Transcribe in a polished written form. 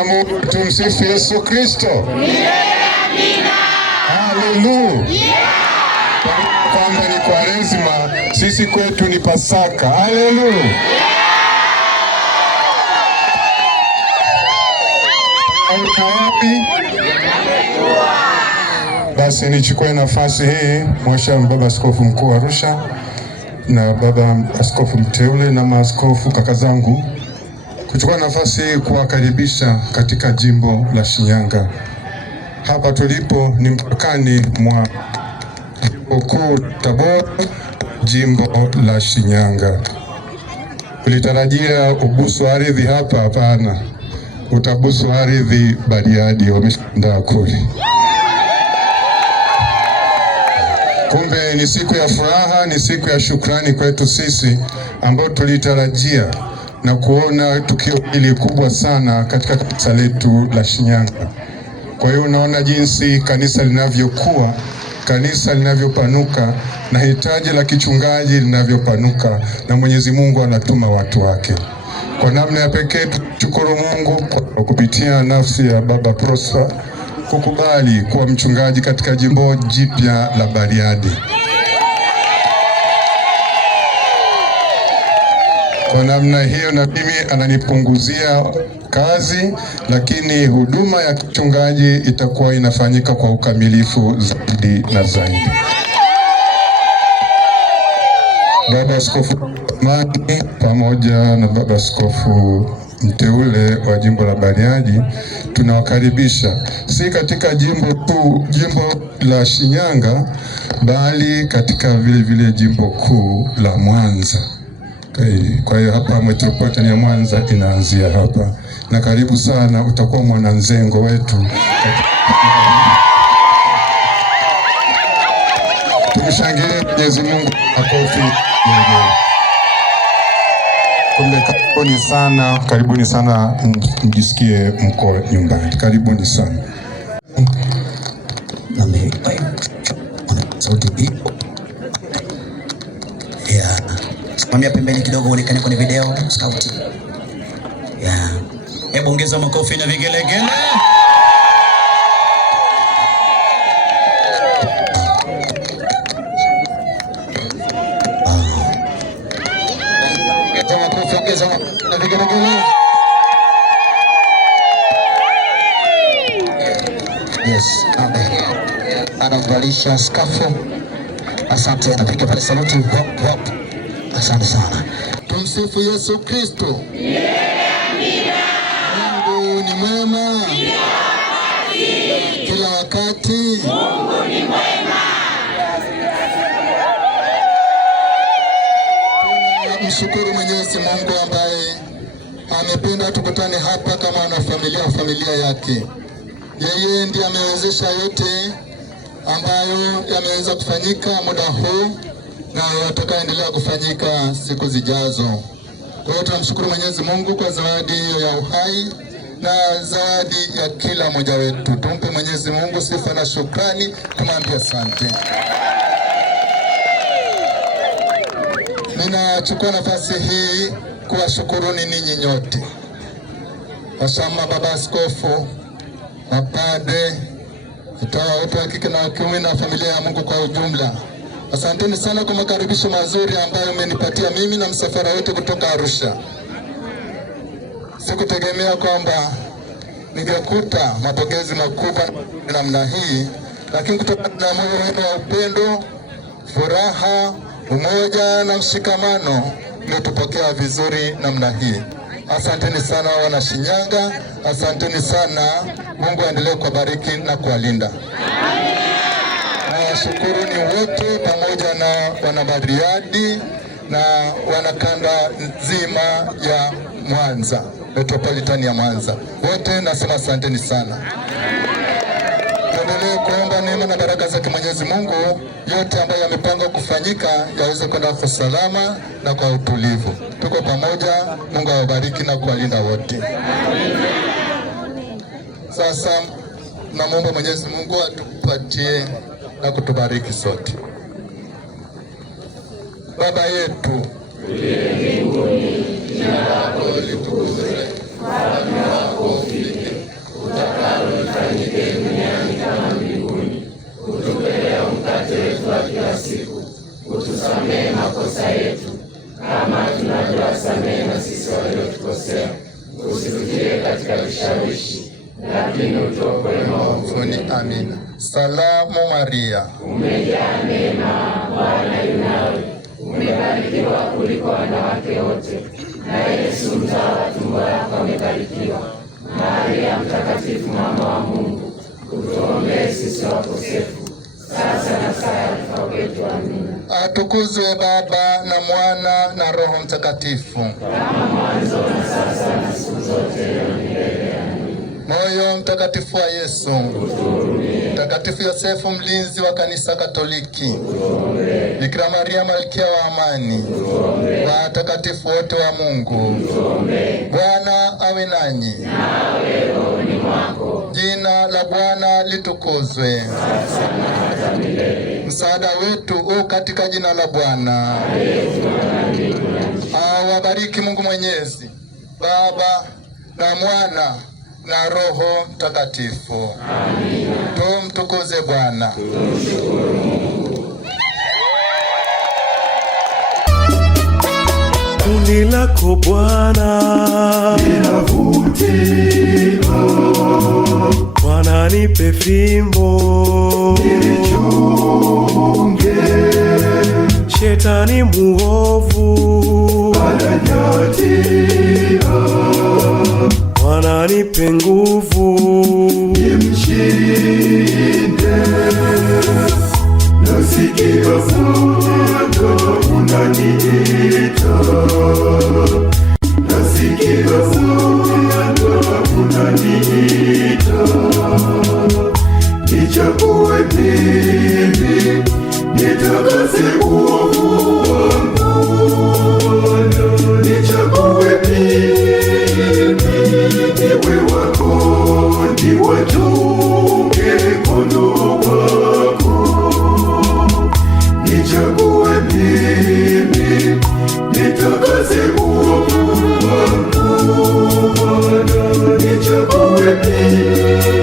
ya Mungu. Tumsifu Yesu Kristo. Amina. Haleluya. Kwamba ni Kwaresima, sisi kwetu ni Pasaka. Haleluya. Basi nichukue nafasi hii Mhashamu Baba Askofu Mkuu wa Arusha na Baba Askofu mteule na maaskofu kaka zangu, kuchukua nafasi hii kuwakaribisha katika jimbo la Shinyanga. Hapa tulipo ni mpakani mwa jimbo kuu Tabora, jimbo la Shinyanga. Ulitarajia ubusu ardhi hapa? Hapana, utabusu ardhi Bariadi, wameshinda kule. Kumbe ni siku ya furaha, ni siku ya shukrani kwetu sisi ambao tulitarajia na kuona tukio hili kubwa sana katika kanisa letu la Shinyanga. Kwa hiyo unaona jinsi kanisa linavyokuwa, kanisa linavyopanuka na hitaji la kichungaji linavyopanuka, na Mwenyezi Mungu anatuma watu wake. Kwa namna ya pekee tushukuru Mungu kwa kupitia nafsi ya Baba Prosper kukubali kuwa mchungaji katika jimbo jipya la Bariadi. Kwa namna hiyo na mimi ananipunguzia kazi, lakini huduma ya kichungaji itakuwa inafanyika kwa ukamilifu zaidi na zaidi. Baba Askofu Mani pamoja na Baba Askofu mteule wa jimbo la Bariadi tunawakaribisha, si katika jimbo tu, jimbo la Shinyanga, bali katika vile jimbo kuu la Mwanza. Kwa hiyo hapa metropolitan ya Mwanza inaanzia hapa, na karibu sana, utakuwa mwananzengo wetu. Tumshangilie Mwenyezi Mungu, makofi. Kumbe karibuni sana, mjisikie mko nyumbani. Karibuni sana. Simamia pembeni kidogo uonekane kwenye video scout. Hebu ongeza makofi na vigelegele. Yes, anavalisha skafu. Asante, anapiga pale saluti. Hop. Asante sana. Tumsifu Yesu Kristo. Amina. Mungu ni mwema kila wakati. Mungu ni mwema. Mshukuru Mwenyezi Mungu ambaye amependa tukutane hapa kama familia yake. Yeye ndiye amewezesha yote ambayo yameweza kufanyika muda huu na yatakayoendelea kufanyika siku zijazo. Kwa hiyo tunamshukuru Mwenyezi Mungu kwa zawadi hiyo ya uhai na zawadi ya kila mmoja wetu. Tumpe Mwenyezi Mungu sifa na shukrani, tumwambie asante. Ninachukua nafasi hii kuwashukuruni ninyi nyote, washama, baba askofu, mapadre, watawa wote wa kike na wa kiume na familia ya Mungu kwa ujumla. Asanteni sana kwa makaribisho mazuri ambayo umenipatia mimi na msafara wetu kutoka Arusha. Sikutegemea kwamba ningekuta mapokezi makubwa namna hii, lakini kutokana na moyo wenu wa upendo, furaha, umoja na mshikamano mmetupokea vizuri namna hii. Asanteni sana wana Shinyanga, asanteni sana. Mungu aendelee kuwabariki na kuwalinda. Shukuru ni wote pamoja na wana Bariadi na wana kanda nzima ya Mwanza, metropolitan ya Mwanza, wote nasema asanteni sana. Tuendelee kuomba neema na baraka za Mwenyezi Mungu, yote ambayo yamepangwa kufanyika yaweze kwenda kwa salama na kwa utulivu. Tuko pamoja, Mungu awabariki na kuwalinda wote. Sasa naomba Mwenyezi Mungu atupatie na kutubariki sote. Baba yetu uliye mbinguni, jina lako litukuzwe, ufalme wako ufike. tusamehe na sisi waliotukosea, usitutie katika vishawishi, lakini utuokoe maovuni. Amina. Salamu Maria, umejaa neema, Bwana yu nawe, umebarikiwa kuliko wanawake wote, na Yesu mzao wa tumbo lako amebarikiwa. Maria Mtakatifu, mama wa Mungu, utuombee sisi wakosefu, sasa na saa ya kufa kwetu. Amina. Atukuzwe Baba na Mwana na Roho Mtakatifu, kama mwanzo na sasa na siku zote na milele. Amina. Moyo mtakatifu wa Yesu, Mtakatifu Yosefu, mlinzi wa Kanisa Katoliki, Bikira Maria malkia wa amani, watakatifu wote wa Mungu, Bwana awe nanyi. Nawe rohoni mwako. Jina la Bwana litukuzwe. Sasa na hata milele. Msaada wetu katika jina la Bwana. Awabariki Mungu Mwenyezi, Baba na Mwana na Roho Mtakatifu. Amina. Tumtukuze Bwana. Kundi lako Bwana linavutia, Bwana nipe fimbo nilichunge, Shetani muovu ananiatia, Bwana nipe nguvu nimshinde, nasikia Bwana unaniita, nasikia Bwana unaniita, nichague mimi, nitakase uovu wangu, nichague mimi, niwe wako, niwachunge kondoo wako, nichague mimi, nitakase uovu wangu, nichague mimi.